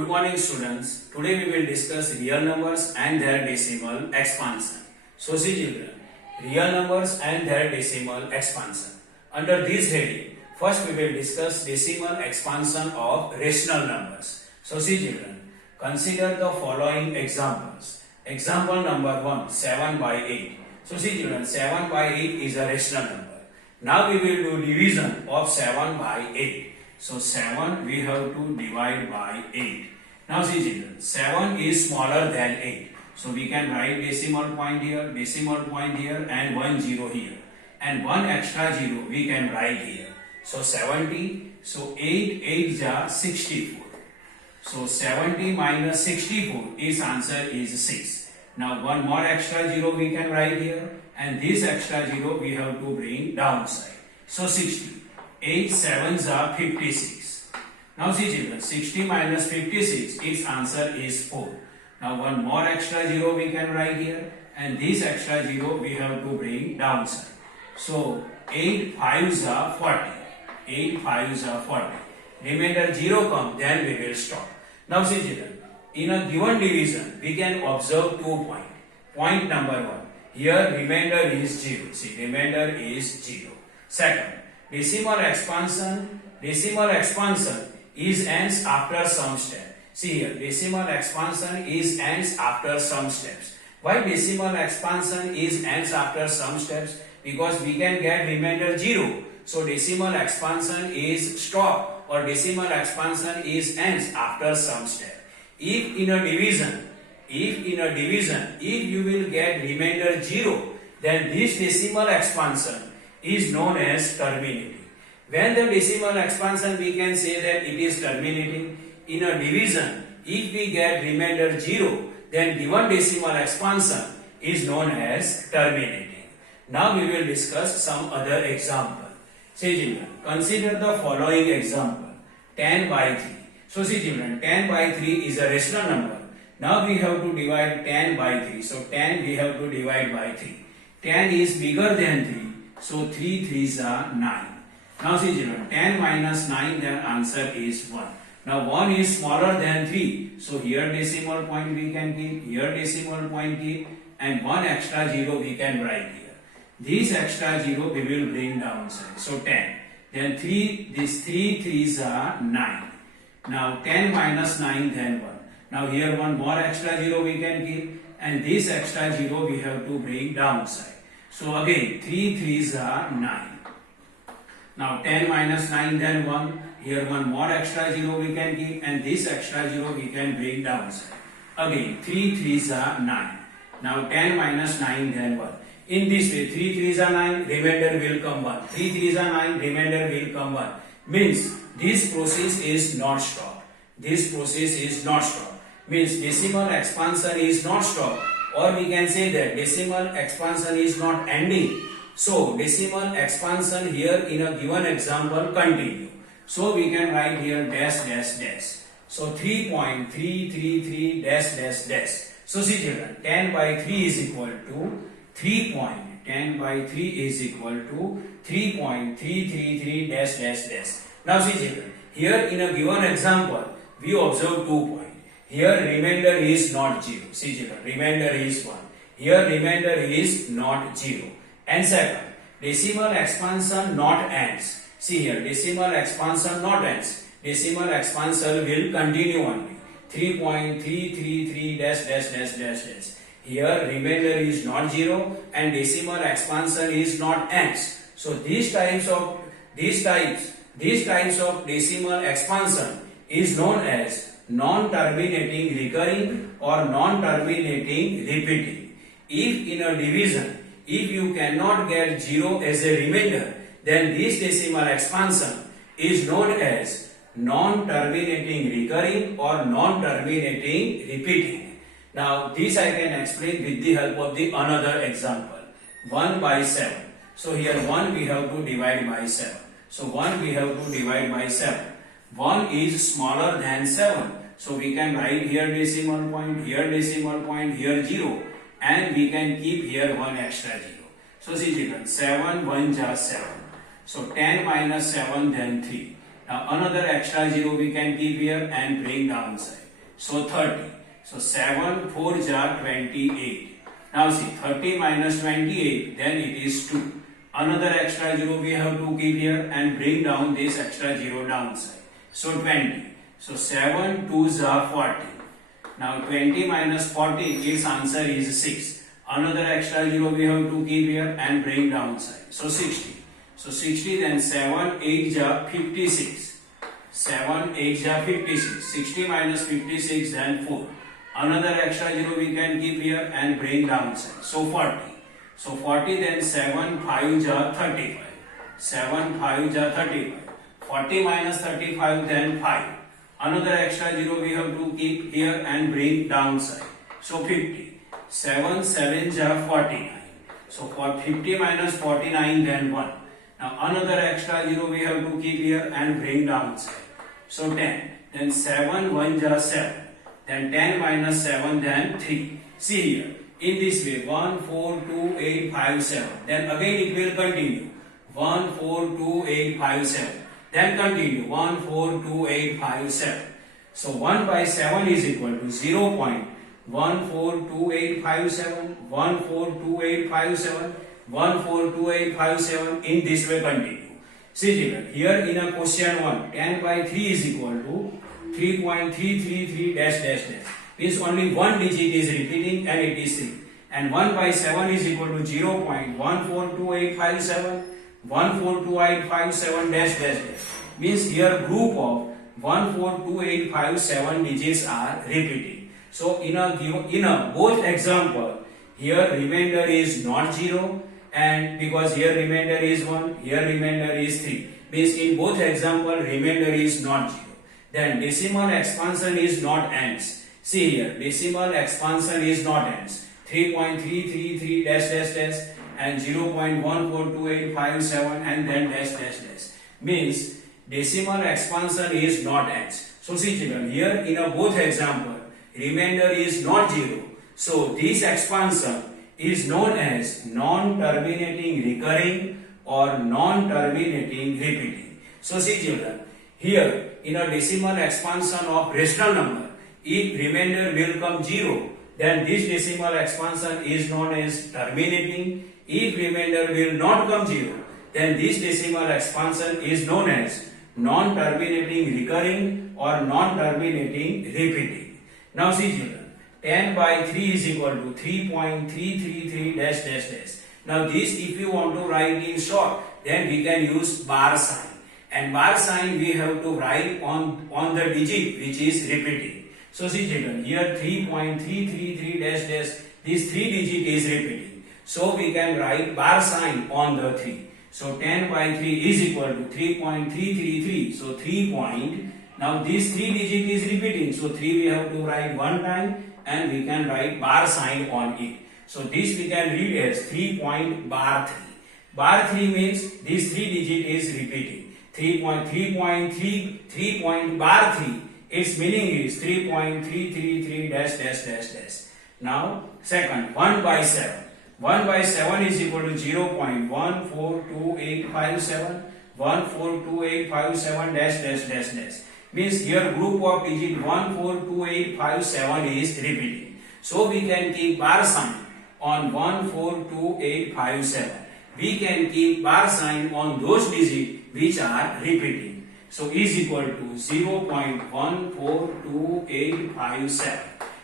Good morning students. Today we will discuss real numbers and their decimal expansion. So see children, real numbers and their decimal expansion. Under this heading, first we will discuss decimal expansion of rational numbers. So see children, consider the following examples. Example number 1, 7 by 8. So see children, 7 by 8 is a rational number. Now we will do division of 7 by 8. So 7 we have to divide by 8. Now see children, 7 is smaller than 8. So we can write decimal point here and 1 0 here. And 1 extra 0 we can write here. So 70, so 8 are 64. So 70 minus 64 is answer is 6. Now one more extra 0 we can write here. And this extra 0 we have to bring downside. So 60. 8 7s are 56. Now see children, 60 minus 56, its answer is 4. Now one more extra 0 we can write here, and this extra 0 we have to bring downside. So 8 5s are 40. 8 5s are 40. Remainder 0 come, then we will stop. Now see children, in a given division, we can observe 2 points. Point number 1, here remainder is 0. See, remainder is 0. Second, decimal expansion is ends after some step. See here, decimal expansion is ends after some steps. Why decimal expansion is ends after some steps? Because we can get remainder 0. So decimal expansion is stop, or decimal expansion is ends after some step. If in a division, if you will get remainder 0, then this decimal expansion is known as terminating. When the decimal expansion, we can say that it is terminating. In a division, if we get remainder 0, then given decimal expansion is known as terminating. Now we will discuss some other example. See children, consider the following example, 10 by 3. So see children, 10 by 3 is a rational number. Now we have to divide 10 by 3. So 10 we have to divide by 3. 10 is bigger than 3. So 3 3s are 9. Now see children, 10 minus 9, then answer is 1. Now 1 is smaller than 3. So here decimal point we can keep, here decimal point keep, and 1 extra 0 we can write here. This extra 0 we will bring downside. So 10. Then 3, these 3 3s are 9. Now 10 minus 9, then 1. Now here one more extra 0 we can keep, and this extra 0 we have to bring downside. So again 3 3s are 9. Now 10 minus 9, then 1. Here one more extra 0 we can keep, and this extra 0 we can bring downside. Again 3 3s are 9. Now 10 minus 9, then 1. In this way 3 3s are 9, remainder will come 1. 3 3s are 9, remainder will come 1. Means this process is not stop. This process is not stop. Means decimal expansion is not stop, or we can say that decimal expansion is not ending. So decimal expansion here in a given example continue. So we can write here dash dash dash. So 3.333 dash dash dash. So see children, 10 by 3 is equal to 10 by 3 is equal to 3.333 dash dash dash. Now see children, here in a given example we observe 2 points. Here remainder is not 0. See children, remainder is 1. Here remainder is not 0. And second, decimal expansion not ends. See here, decimal expansion not ends. Decimal expansion will continue only. 3.333 dash dash dash dash dash. Here remainder is not 0 and decimal expansion is not ends. So these types of decimal expansion is known as non-terminating recurring or non-terminating repeating. If in a division, if you cannot get 0 as a remainder, then this decimal expansion is known as non-terminating recurring or non-terminating repeating. Now this I can explain with the help of the another example. 1 by 7. So here 1 we have to divide by 7. So 1 we have to divide by 7. 1 is smaller than 7. So we can write here decimal point, here decimal point, here 0. And we can keep here 1 extra 0. So see children, 7 1s are 7. So 10 minus 7, then 3. Now another extra 0 we can keep here and bring downside. So 30. So 7 4 ja 28. Now see 30 minus 28, then it is 2. Another extra 0 we have to keep here and bring down this extra 0 downside. So 20. So 7 2 ja 40. Now 20 minus 40, its answer is 6. Another extra 0 we have to keep here and bring downside. So 60. So 60, then 7 8 ja 56. 7 8 ja 56. 60 minus 56, then 4. Another extra 0 we can keep here and bring downside. So 40. So 40, then 7 5 ja 35. 7 5 ja 35. 40 minus 35, then 5. Another extra 0 we have to keep here and bring downside. So 50. 7 7 ja 49. So for 50 minus 49, then 1. Now another extra 0 we have to keep here and bring downside. So 10. Then 7 1 ja 7. Then 10 minus 7, then 3. See here. In this way, 1 4 2 8 5 7. Then again it will continue. 1 4 2 8 5 7. Then continue. 1 4 2 8 5 7. So 1 by 7 is equal to 0.142857, 142857, 142857. In this way continue. See children, here in a question 1, 10 by 3 is equal to 3.333 dash dash dash. Means only one digit is repeating and it is 3. And 1 by 7 is equal to 0.142857, 142857 dash dash dash. Means here group of 142857 digits are repeating. So in a both example, here remainder is not 0, and because here remainder is 1, here remainder is 3. Means in both example remainder is not 0. Then decimal expansion is not ends. See here, decimal expansion is not ends. 3.333 dash dash dash and 0.142857 and then dash dash dash. Means decimal expansion is not ends. So see children, here in a both example, remainder is not 0. So this expansion is known as non-terminating recurring or non-terminating repeating. So see children, here in a decimal expansion of rational number, if remainder will come 0, then this decimal expansion is known as terminating. If remainder will not come 0, then this decimal expansion is known as non-terminating recurring or non-terminating repeating. Now see children, 10 by 3 is equal to 3.333 dash dash dash. Now this if you want to write in short, then we can use bar sign. And bar sign we have to write on the digit which is repeating. So see children, here 3.333 dash dash, this 3 digit is repeating. So we can write bar sign on the 3. So 10 by 3 is equal to 3.333. So 3 point, now this 3 digit is repeating. So 3 we have to write one time and we can write bar sign on it. So this we can read as 3 point bar 3. Bar 3 means this 3 digit is repeating. 3 point bar 3. Its meaning is 3.333 dash dash dash dash. Now second, 1 by 7. 1 by 7 is equal to 0.142857, 142857 dash dash dash dash. Means here group of digit 142857 is repeating. So we can keep bar sign on 142857. We can keep bar sign on those digits which are repeating. So is equal to 0.142857.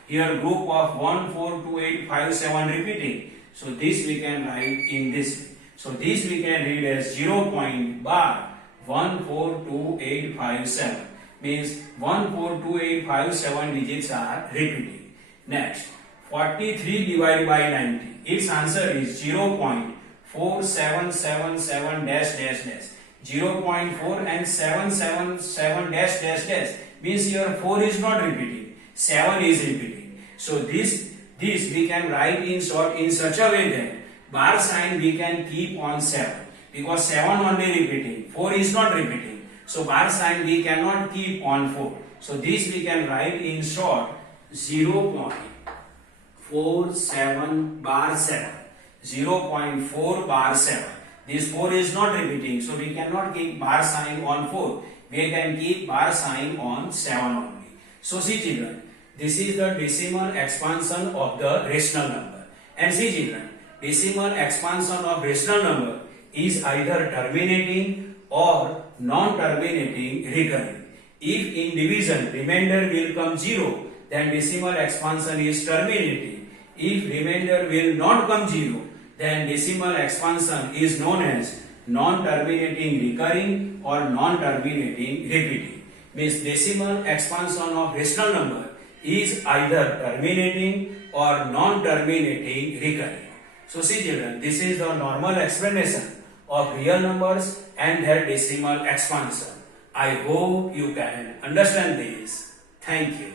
Here group of 142857 repeating. So this we can write in this way. So this we can read as 0.14287. Means 142857 digits are repeating. Next, 43 divided by 90. Its answer is 0.4777 dash dash dash. 0.4 and 777 dash dash dash means here 4 is not repeating, 7 is repeating. So this we can write in short in such a way that bar sign we can keep on 7 because 7 only repeating, 4 is not repeating. So bar sign we cannot keep on 4. So this we can write in short 0.47 bar 7. 0.4 bar 7. This 4 is not repeating, so we cannot keep bar sign on 4. We can keep bar sign on 7 only. So see children, This is the decimal expansion of the rational number. And see children, decimal expansion of rational number is either terminating or non-terminating recurring. If in division remainder will come 0, then decimal expansion is terminating. If remainder will not come 0, then decimal expansion is known as non-terminating recurring or non-terminating repeating. Means decimal expansion of rational number is either terminating or non-terminating recurring. So see children, this is the normal explanation of real numbers and their decimal expansion. I hope you can understand this. Thank you.